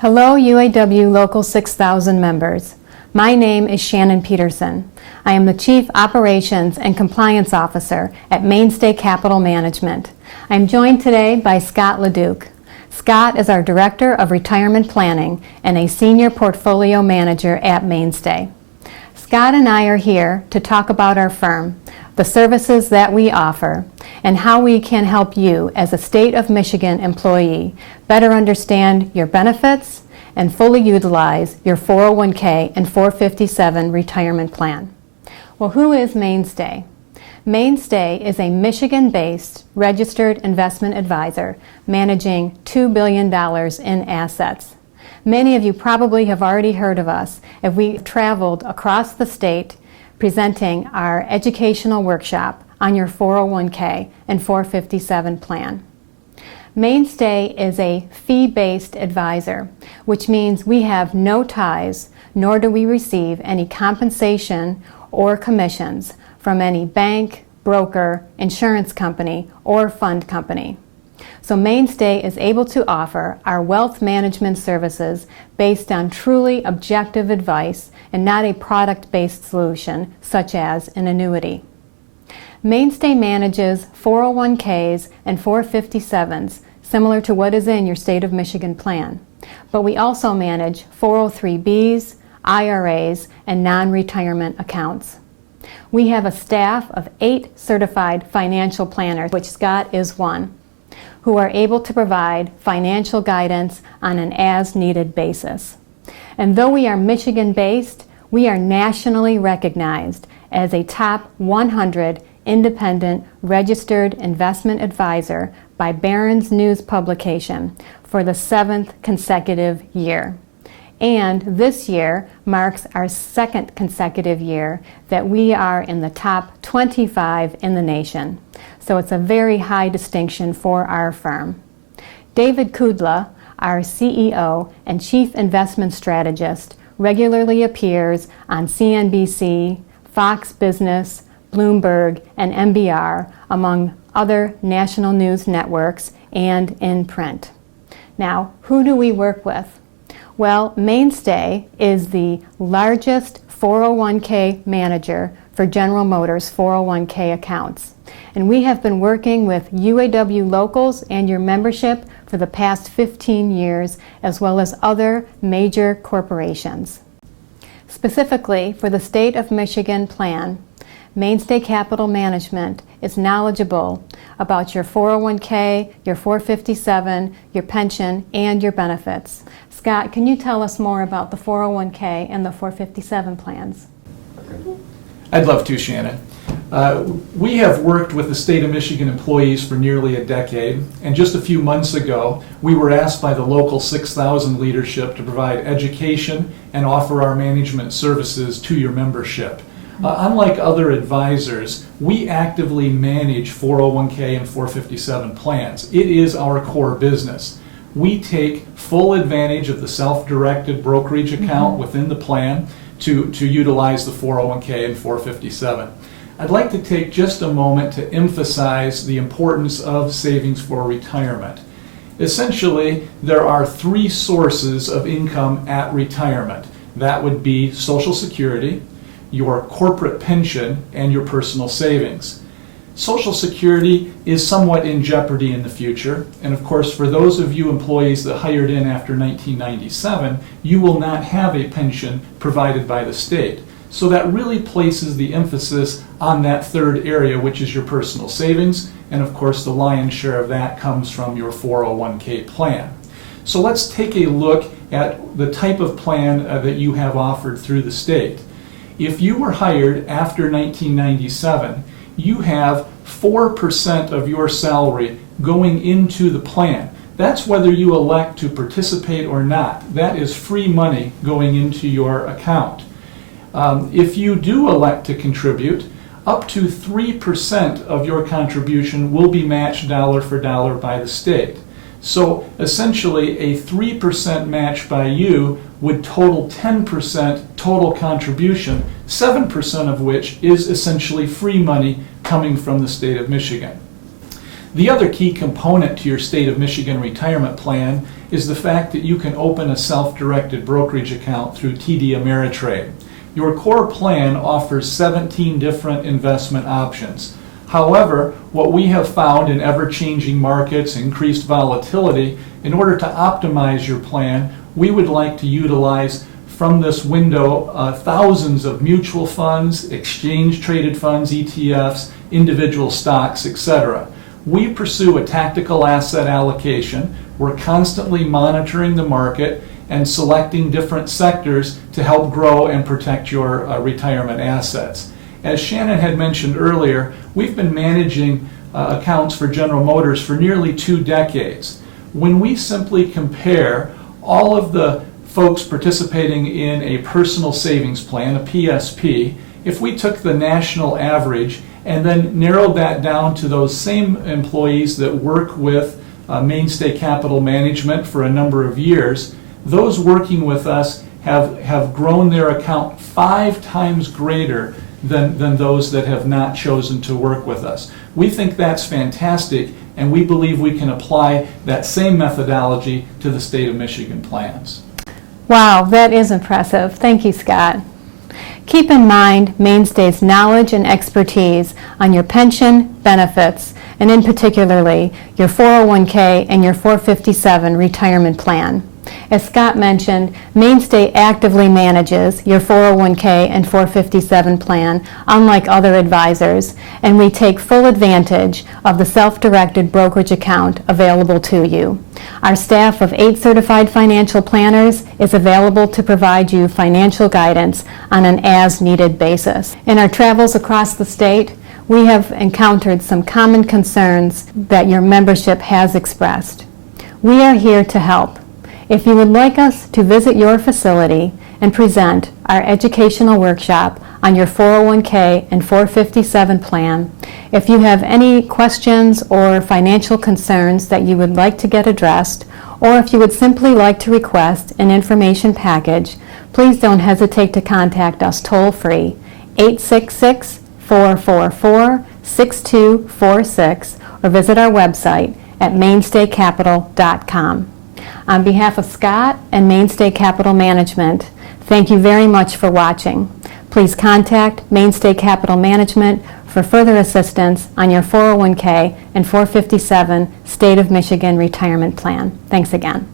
Hello UAW Local 6000 members. My name is Shannon Peterson. I am the Chief Operations and Compliance Officer at Mainstay Capital Management. I am joined today by Scott LeDuc. Scott is our Director of Retirement Planning and a Senior Portfolio Manager at Mainstay. Scott and I are here to talk about our firm, the services that we offer, and how we can help you as a State of Michigan employee better understand your benefits and fully utilize your 401k and 457 retirement plan. Well, who is Mainstay? Mainstay is a Michigan-based registered investment advisor managing $2 billion in assets. Many of you probably have already heard of us if we've traveled across the state presenting our educational workshop on your 401k and 457 plan. Mainstay is a fee-based advisor, which means we have no ties, nor do we receive any compensation or commissions from any bank, broker, insurance company, or fund company. So Mainstay is able to offer our wealth management services based on truly objective advice and not a product-based solution such as an annuity. Mainstay manages 401ks and 457s similar to what is in your State of Michigan plan. But we also manage 403bs, IRAs, and non-retirement accounts. We have a staff of 8 certified financial planners, which Scott is one, who are able to provide financial guidance on an as-needed basis. And though we are Michigan-based, we are nationally recognized as a top 100 independent registered investment advisor by Barron's News publication for the 7th consecutive year. And this year marks our 2nd consecutive year that we are in the top 25 in the nation. So it's a very high distinction for our firm. David Kudla, our CEO and Chief Investment Strategist, regularly appears on CNBC, Fox Business, Bloomberg, and NBR, among other national news networks and in print. Now, who do we work with? Well, Mainstay is the largest 401k manager for General Motors 401k accounts. And we have been working with UAW locals and your membership for the past 15 years, as well as other major corporations. Specifically for the State of Michigan plan, Mainstay Capital Management is knowledgeable about your 401k, your 457, your pension, and your benefits. Scott, can you tell us more about the 401k and the 457 plans? I'd love to, Shannon. We have worked with the State of Michigan employees for nearly a decade, and just a few months ago, we were asked by the local 6,000 leadership to provide education and offer our management services to your membership. Unlike other advisors, we actively manage 401k and 457 plans. It is our core business. We take full advantage of the self-directed brokerage account within the plan to utilize the 401k and 457. I'd like to take just a moment to emphasize the importance of savings for retirement. Essentially, there are 3 sources of income at retirement. That would be Social Security, your corporate pension, and your personal savings. Social Security is somewhat in jeopardy in the future, and of course for those of you employees that hired in after 1997, you will not have a pension provided by the state. So that really places the emphasis on that 3rd area, which is your personal savings, and of course the lion's share of that comes from your 401k plan. So let's take a look at the type of plan that you have offered through the state. If you were hired after 1997, you have 4% of your salary going into the plan. That's whether you elect to participate or not. That is free money going into your account. If you do elect to contribute, up to 3% of your contribution will be matched dollar for dollar by the state. So essentially a 3% match by you would total 10% total contribution, 7% of which is essentially free money coming from the State of Michigan. The other key component to your State of Michigan retirement plan is the fact that you can open a self-directed brokerage account through TD Ameritrade. Your core plan offers 17 different investment options. However, what we have found in ever-changing markets, increased volatility, in order to optimize your plan, we would like to utilize from this window thousands of mutual funds, exchange-traded funds, ETFs, individual stocks, etc. We pursue a tactical asset allocation. We're constantly monitoring the market and selecting different sectors to help grow and protect your retirement assets. As Shannon had mentioned earlier, we've been managing accounts for General Motors for nearly 2 decades. When we simply compare all of the folks participating in a personal savings plan, a PSP, if we took the national average and then narrowed that down to those same employees that work with Mainstay Capital Management for a number of years, those working with us have grown their account 5 times greater than those that have not chosen to work with us. We think that's fantastic, and we believe we can apply that same methodology to the State of Michigan plans. Wow, that is impressive. Thank you, Scott. Keep in mind Mainstay's knowledge and expertise on your pension, benefits, and in particularly your 401k and your 457 retirement plan. As Scott mentioned, Mainstay actively manages your 401k and 457 plan, unlike other advisors, and we take full advantage of the self-directed brokerage account available to you. Our staff of 8 certified financial planners is available to provide you financial guidance on an as-needed basis. In our travels across the state, we have encountered some common concerns that your membership has expressed. We are here to help. If you would like us to visit your facility and present our educational workshop on your 401k and 457 plan, if you have any questions or financial concerns that you would like to get addressed, or if you would simply like to request an information package, please don't hesitate to contact us toll-free, 866-444-6246, or visit our website at mainstaycapital.com. On behalf of Scott and Mainstay Capital Management, thank you very much for watching. Please contact Mainstay Capital Management for further assistance on your 401k and 457 State of Michigan retirement plan. Thanks again.